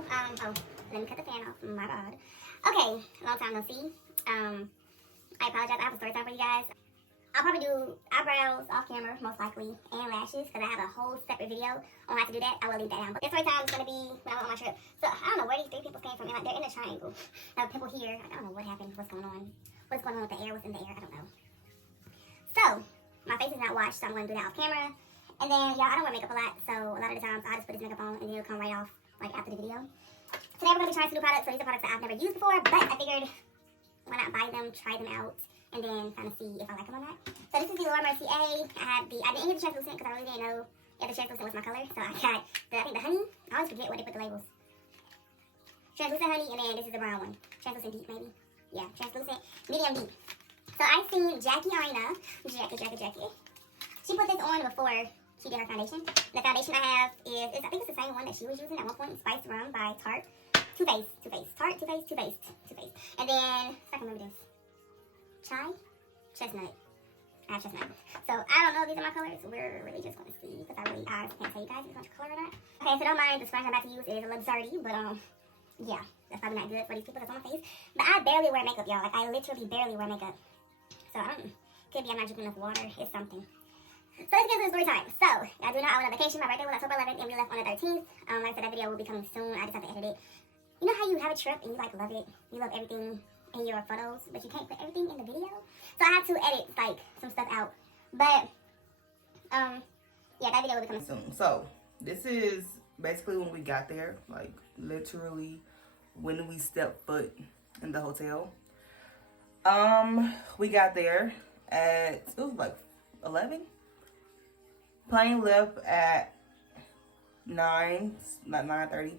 video. Oh, let me cut the fan off. My God. Okay, long time no see. I apologize. I have a story time for you guys. I'll probably do eyebrows off camera, most likely, and lashes, because I have a whole separate video on how to do that. I will leave that down. But this story time is going to be when I went on my trip. So, I don't know where these three people came from. They're in a triangle. Now, people here, I don't know what happened, what's going on. What's going on with the air, what's in the air, I don't know. So, my face is not washed, so I'm going to do that off camera. And then, y'all, I don't wear makeup a lot, so a lot of the times I just put this makeup on and then it'll come right off, like, after the video. Today, we're going to be trying some new products. So, these are products that I've never used before, but I figured, why not buy them, try them out, and then kind of see if I like them or not. So this is the Laura Mercier. I didn't get the translucent because I really didn't know if the translucent was my color. So I got I think the honey. I always forget where they put the labels. Translucent honey, and then this is the brown one. Translucent deep, maybe. Yeah, translucent medium deep. So I've seen Jackie. She put this on before she did her foundation. The foundation I have is I think it's the same one that she was using at one point. Spice Rum by Tarte. Too Faced. And then I can remember this. Chai? Chestnut. I have chestnut. So, I don't know if these are my colors. We're really just going to see, because I can't tell you guys if it's much color or not. Okay, so don't mind, the sponge I'm about to use is a little dirty, but, yeah, that's probably not good for these people that's on my face. But I barely wear makeup, y'all. Like, I literally barely wear makeup. So, could be I'm not drinking enough water. It's something. So, let's get into the story time. So, I do know I went on vacation. My birthday was October 11th, and we left on the 13th. Like I said, that video will be coming soon. I just have to edit it. You know how you have a trip and you, like, love it? You love everything in your photos, but you can't put everything in the video. So I had to edit like some stuff out. But yeah, that video will be coming soon. So this is basically when we got there, like literally when we stepped foot in the hotel. We got there at, it was like 11. Plane left at 9, not 9:30.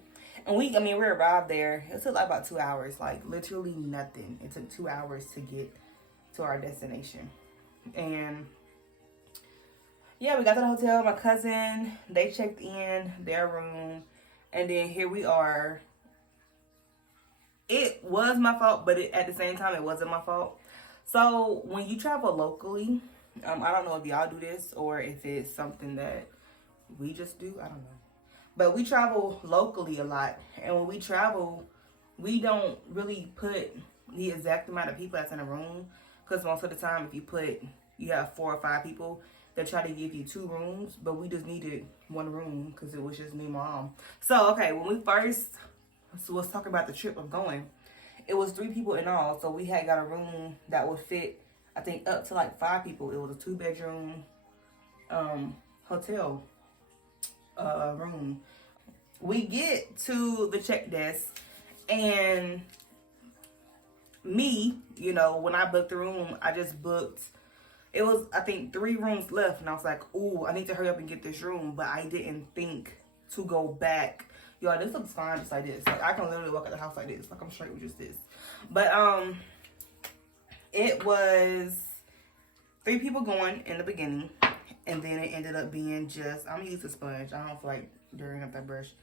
And we arrived there. It took like about 2 hours, like literally nothing. It took 2 hours to get to our destination. And yeah, we got to the hotel. My cousin, they checked in their room. And then here we are. It was my fault, but at the same time, it wasn't my fault. So when you travel locally, I don't know if y'all do this or if it's something that we just do. I don't know. But we travel locally a lot. And when we travel, we don't really put the exact amount of people that's in a room. Because most of the time, if you have 4 or 5 people, they try to give you 2 rooms. But we just needed 1 room because it was just me and Mom. So, okay, when we first was talking about the trip of going, it was 3 people in all. So we had got a room that would fit, I think, up to like 5 people. It was a 2-bedroom hotel room. We get to the check desk, and me, when I booked the room, I just booked, it was, I think, 3 rooms left, and I was like, ooh, I need to hurry up and get this room, but I didn't think to go back. Y'all, this looks fine just like this. Like, I can literally walk out the house like this. Like, I'm straight with just this. But, it was 3 people going in the beginning, and then it ended up being just, I'm gonna use a sponge. I don't feel like dirtying up that brush.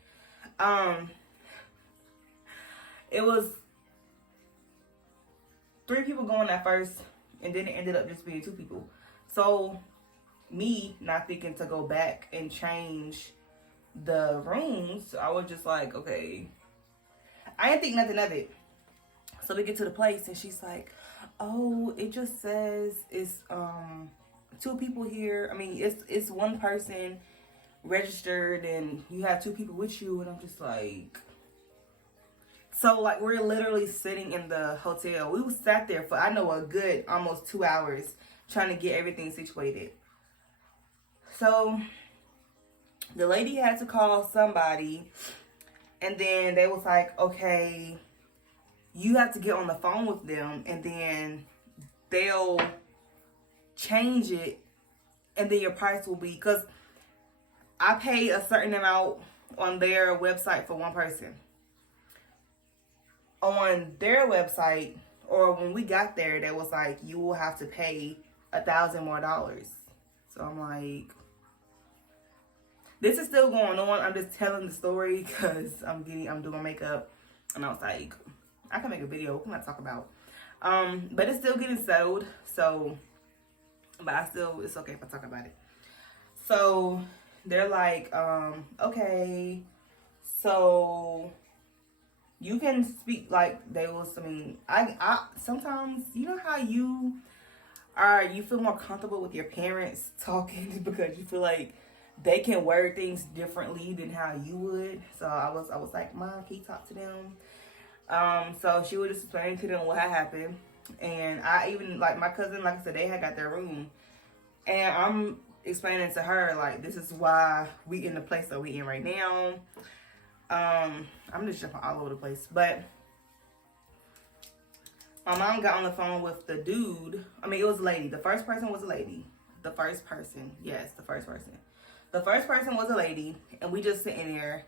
It was 3 people going at first, and then it ended up just being 2 people. So me not thinking to go back and change the rooms, I was just like, okay, I didn't think nothing of it. So we get to the place, and she's like, oh, it just says it's 2 people here. I mean, it's 1 person registered, and you have 2 people with you. And I'm just like, so like we're literally sitting in the hotel. We sat there for, I know, a good almost 2 hours trying to get everything situated. So the lady had to call somebody, and then they was like, okay, you have to get on the phone with them, and then they'll change it, and then your price will be, because I pay a certain amount on their website for 1 person. On their website, or when we got there, they was like, you will have to pay $1,000 more. So I'm like, this is still going on. I'm just telling the story because I'm doing makeup, and I was like, I can make a video. What can I talk about? But it's still getting settled. So, but it's okay if I talk about it. So they're like, okay, so You can speak like they was. I mean, I sometimes, you know how you feel more comfortable with your parents talking because you feel like they can word things differently than how you would. So I was like, Mom, can you talk to them? So she was just explaining to them what had happened. And I even, like, my cousin, like I said, they had got their room. And I'm explaining to her, like, this is why we in the place that we in right now. I'm just jumping all over the place. But my mom got on the phone with the dude. I mean, it was a lady. The first person was a lady. The first person. Yes, the first person. The first person was a lady. And we just sitting there.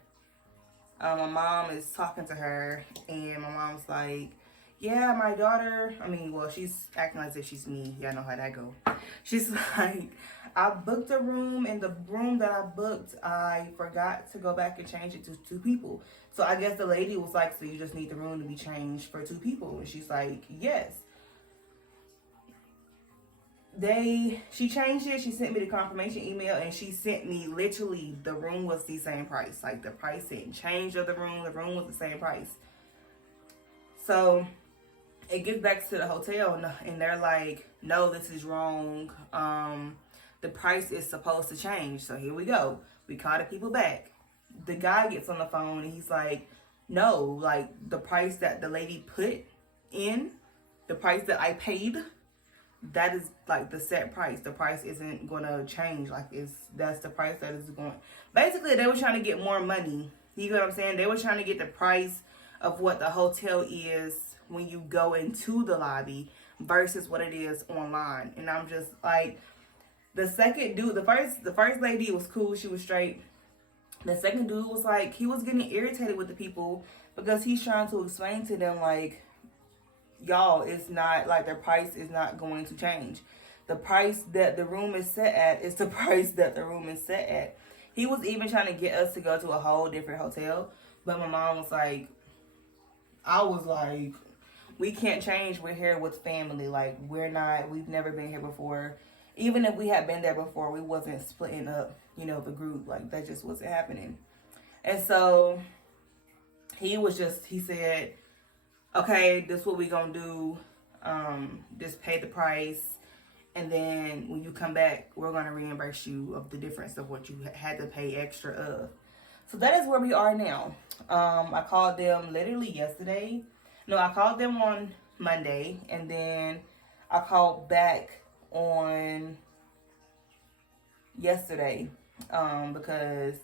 My mom is talking to her. And my mom's like, yeah, my daughter. I mean, well, she's acting as if she's me. Y'all know how that go. She's like, I booked a room. And the room that I booked, I forgot to go back and change it to 2 people. So I guess the lady was like, so you just need the room to be changed for 2 people. And she's like, yes. She changed it. She sent me the confirmation email, and she sent me literally the room was the same price. Like, the price didn't change of the room. The room was the same price. So it gets back to the hotel, and they're like, no, this is wrong. The price is supposed to change. So here we go. We call the people back. The guy gets on the phone, and he's like, no, like, the price that the lady put in, the price that I paid, that is like the set price. The price isn't gonna change. Like, that's the price that is going. Basically, they were trying to get more money. You know what I'm saying? They were trying to get the price of what the hotel is when you go into the lobby versus what it is online. And I'm just like, the second dude, the first lady was cool. She was straight. The second dude was like, he was getting irritated with the people because he's trying to explain to them, like, y'all, it's not like their price is not going to change. The price that the room is set at is the price that the room is set at. He was even trying to get us to go to a whole different hotel, but my mom was like, I was like, we can't change. We're here with family. Like, we've never been here before. Even if we had been there before, we wasn't splitting up, the group. Like, that just wasn't happening. And so he said, okay, this is what we gonna do. Just pay the price. And then when you come back, we're gonna reimburse you of the difference of what you had to pay extra of. So that is where we are now. I called them literally yesterday. No, I called them on Monday, and then I called back on yesterday because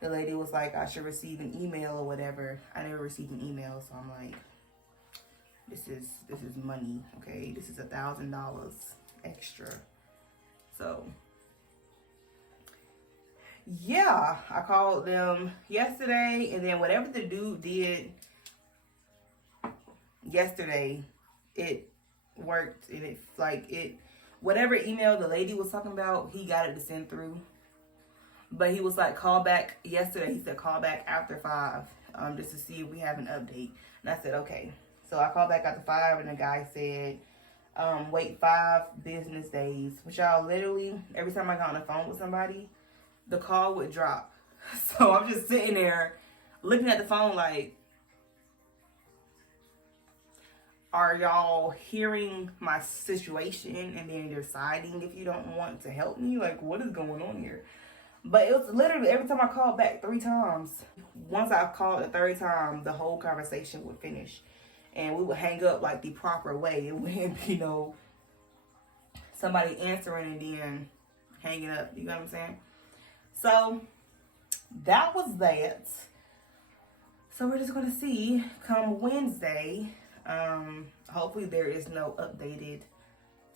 the lady was like, I should receive an email or whatever. I never received an email, so I'm like, this is money, okay? This is $1,000 extra. So yeah, I called them yesterday, and then whatever the dude did yesterday, it worked, and whatever email the lady was talking about, he got it to send through. But he was like, call back yesterday. He said, call back after 5, just to see if we have an update. And I said, okay. So I called back after 5, and the guy said, wait 5 business days. Which, y'all, literally, every time I got on the phone with somebody, the call would drop. So I'm just sitting there looking at the phone like, are y'all hearing my situation and then deciding if you don't want to help me? Like, what is going on here? But it was literally every time I called back 3 times. Once I called the 3rd time, the whole conversation would finish. And we would hang up like the proper way. It wouldn't be, somebody answering and then hanging up. You know what I'm saying? So that was that. So we're just going to see come Wednesday. Hopefully there is no updated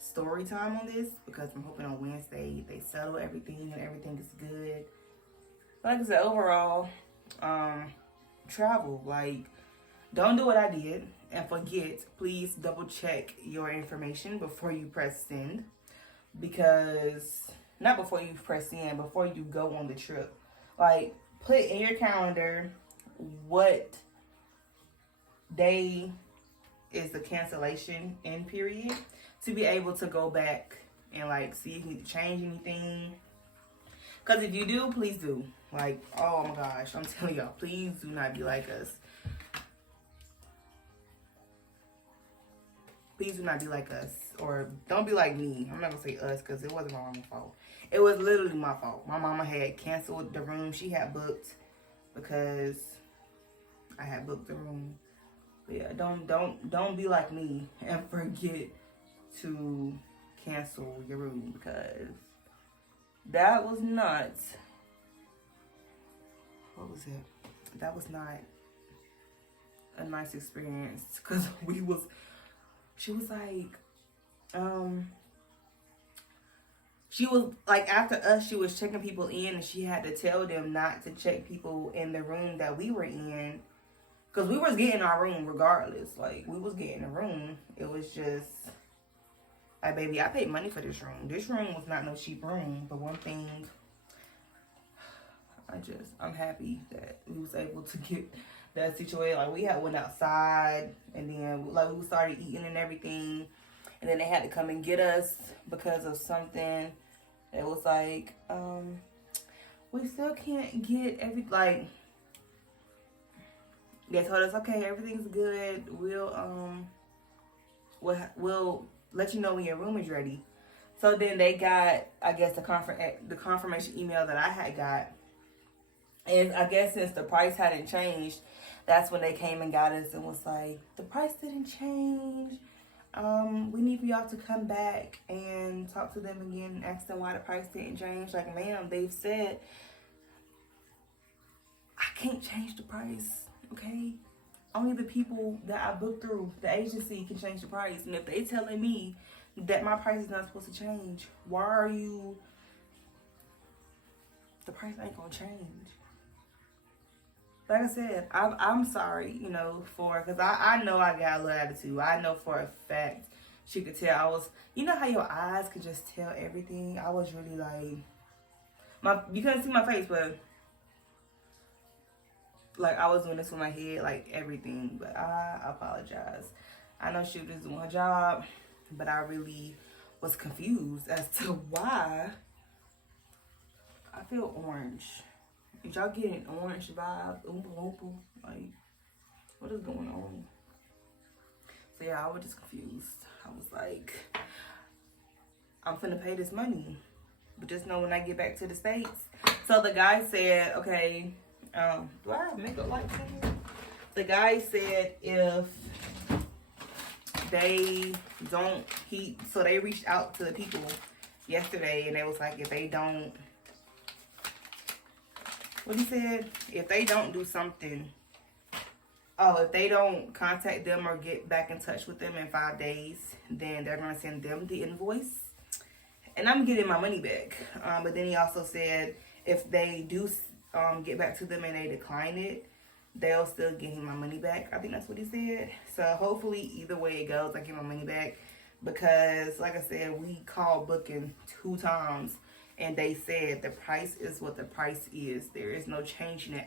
story time on this, because I'm hoping on Wednesday they settle everything and everything is good. But like I said, overall, travel, like, don't do what I did and forget. Please double check your information before you press send, because not before you press send, before you go on the trip. Like, put in your calendar what day is the cancellation end period, to be able to go back and like see if you need to change anything. Because if you do, please do. Like, oh my gosh, I'm telling y'all, please do not be like us. Please do not be like us. Or don't be like me. I'm not going to say us because it wasn't my mama's fault. It was literally my fault. My mama had canceled the room she had booked because I had booked the room. But yeah, don't be like me and forget to cancel your room because that was not, what was it? That was not a nice experience because she was like, after us, she was checking people in and she had to tell them not to check people in the room that we were in because we was getting our room regardless. Like, we was getting a room. It was just, like, baby, I paid money for this room. This room was not no cheap room. But one thing, I'm happy that we was able to get that situated. Like, we had went outside and then, like, we started eating and everything. And then they had to come and get us because of something. It was like, we still can't get they told us, okay, everything's good. We'll let you know when your room is ready. So then they got, I guess, the confirmation email that I had got. And I guess since the price hadn't changed, that's when they came and got us and was like, the price didn't change. We need for y'all to come back and talk to them again and ask them why the price didn't change. Like, ma'am, they've said, I can't change the price, okay? Only the people that I booked through the agency can change the price. And if they telling me that my price is not supposed to change, why are you, the price ain't gonna change. Like I said, I'm sorry, you know, because I know I got a little attitude. I know for a fact she could tell I was, you know how your eyes could just tell everything? I was really like, you couldn't see my face, but like I was doing this with my head, like everything. But I apologize. I know she was just doing her job, but I really was confused as to why I feel orange. Did y'all get an orange vibe? Oompa loompa? Like, what is going on? So yeah, I was just confused. I was like, I'm finna pay this money. But just know when I get back to the States. So the guy said, okay, do I have makeup like that? The guy said if they don't, so they reached out to the people yesterday and they was like, if they don't, what he said, if they don't do something, if they don't contact them or get back in touch with them in 5 days, then they're going to send them the invoice. And I'm getting my money back. But then he also said if they do get back to them and they decline it, they'll still get him my money back. I think that's what he said. So hopefully either way it goes, I get my money back. Because like I said, we called booking 2 times. And they said the price is what the price is. There is no changing it.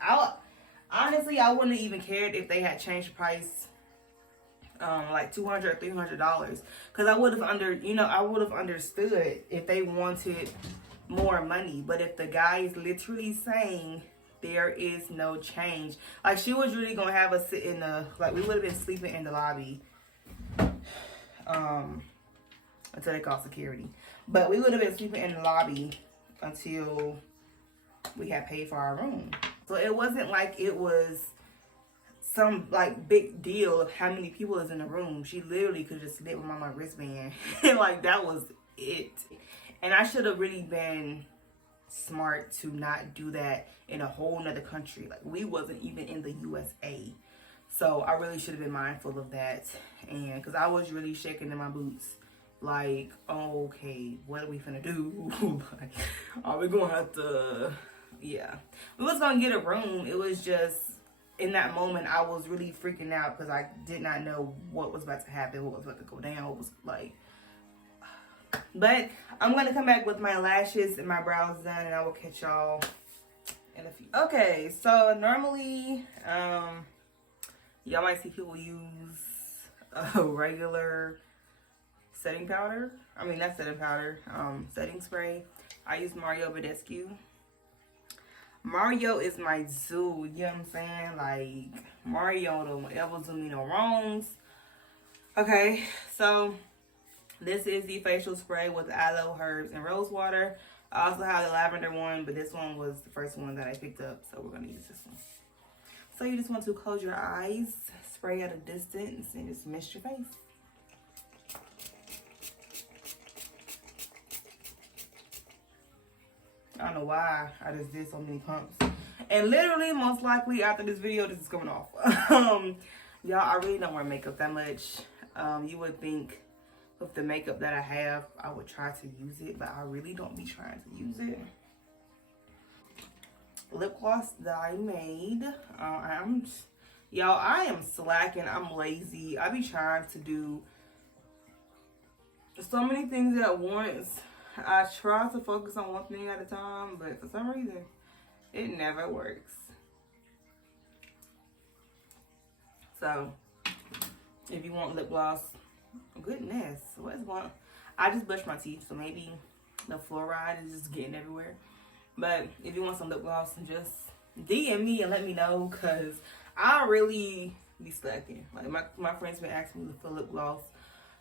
Honestly, I wouldn't have even cared if they had changed the price like $200 or $300. Because I would have understood if they wanted more money. But if the guy is literally saying there is no change. Like, she was really going to have us sit in we would have been sleeping in the lobby. Until they called security. But we would have been sleeping in the lobby until we had paid for our room. So it wasn't like it was some like big deal of how many people is in the room. She literally could just slip on my wristband. And like that was it. And I should have really been smart to not do that in a whole nother country. Like, we wasn't even in the USA. So I really should have been mindful of that. And because I was really shaking in my boots. Like, okay, what are we finna do? Like, are we gonna have to, yeah. We was gonna get a room. It was just, in that moment, I was really freaking out because I did not know what was about to happen, what was about to go down. It was like, but I'm gonna come back with my lashes and my brows done and I will catch y'all in a few. Okay, so normally, y'all might see people use a regular setting powder. I mean, not setting powder, setting spray. I use Mario Badescu. Mario is my zoo, you know what I'm saying? Like, Mario don't ever do me no wrongs. Okay, so this is the facial spray with aloe, herbs, and rose water. I also have the lavender one, but this one was the first one that I picked up, so we're gonna use this one. So you just want to close your eyes, spray at a distance, and just mist your face. I don't know why I just did so many pumps. And literally, most likely after this video, this is coming off. Y'all, I really don't wear makeup that much. You would think with the makeup that I have, I would try to use it, but I really don't be trying to use it. Lip gloss that I made. Y'all, I am slacking. I'm lazy. I be trying to do so many things at once. I try to focus on one thing at a time, but for some reason, it never works. So, if you want lip gloss, goodness, what is going on? I just brushed my teeth, so maybe the fluoride is just getting everywhere. But if you want some lip gloss, just DM me and let me know, because I really be slacking. Like, my friends been asking me for lip gloss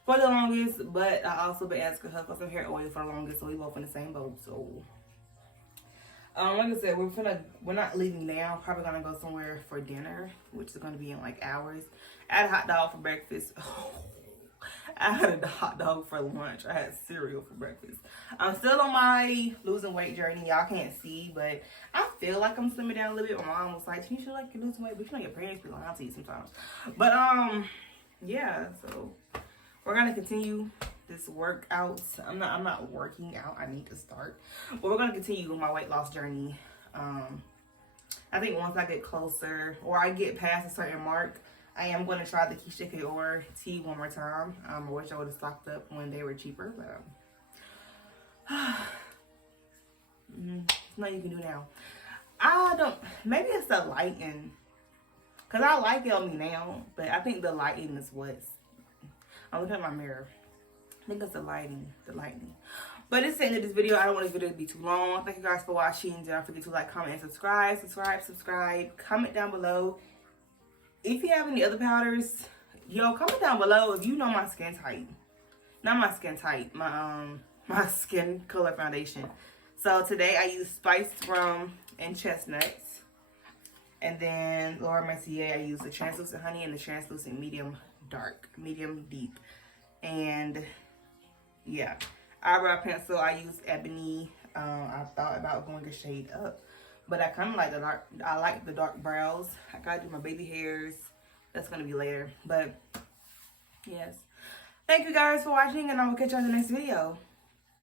for the longest, but I also been asking her for some hair oil for the longest, so we both in the same boat. So, like I said, we're not leaving now. Probably gonna go somewhere for dinner, which is gonna be in like hours. I had a hot dog for breakfast. I had a hot dog for lunch. I had cereal for breakfast. I'm still on my losing weight journey. Y'all can't see, but I feel like I'm slimming down a little bit. My mom was like, you should like you're losing weight, but you know your parents be lying to you sometimes. But yeah, so we're gonna continue this workout. I'm not working out. I need to start. But we're gonna continue my weight loss journey. I think once I get closer or I get past a certain mark, I am going to try the Keisha Kaur tea one more time. I wish I would have stocked up when they were cheaper, but nothing you can do now. I don't, maybe it's the lighting, because I like it on me now, but I think the lighting is what's, I'm looking at my mirror. I think it's the lighting. But it's the end of this video. I don't want this video to be too long. Thank you guys for watching. Don't forget to like, comment, and subscribe. Comment down below if you have any other powders. Yo, comment down below if you know my skin type. Not my skin type. My skin color foundation. So today I used spiced rum and chestnuts. And then Laura Mercier, I used the translucent honey and the translucent medium deep. And yeah, eyebrow pencil, I used ebony. I thought about going a shade up, but I kind of like the dark. I like the dark brows. I gotta do my baby hairs. That's gonna be later. But yes, thank you guys for watching, and I will catch you on the next video.